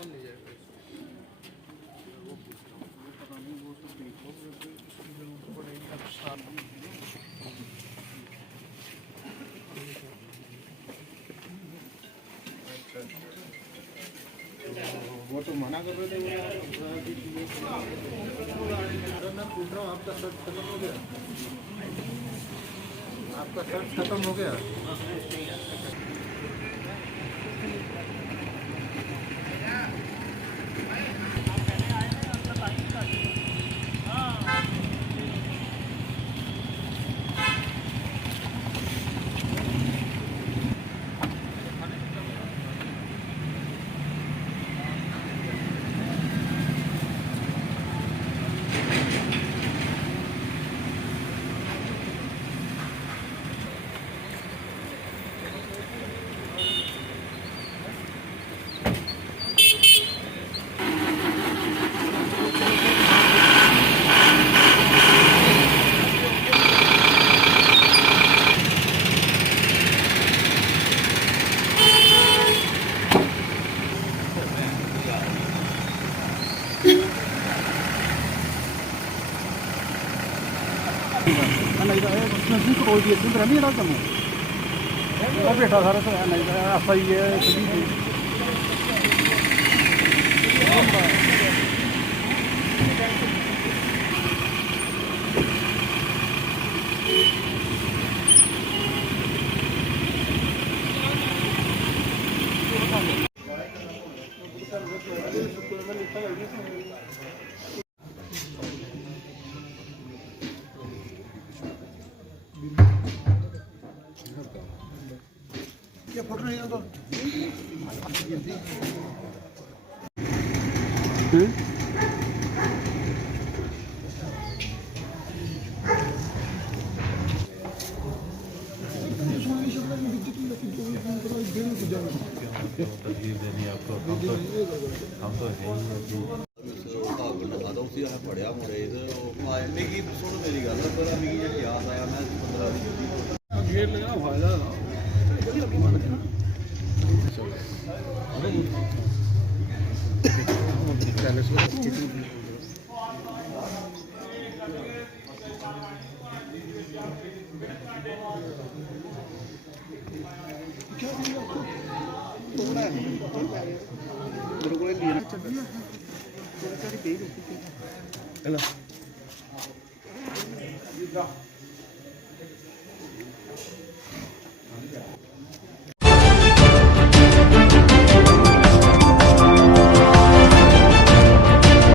वो तो मना कर रहे थे। मैं पूछ रहा हूँ आपका शर्ट खत्म हो गया? आपका शर्ट खत्म हो गया? कोई भी इधर नहीं रहा कम वो बेटा सारा तो नहीं ऐसा ही है क्या फोटो नहीं आता तकलीफ देनी आपको हम तो पढ़िया मेरे मिगी सुन मेरी गल पर मिगी याद आया मैं 15 गेट लगा फायदा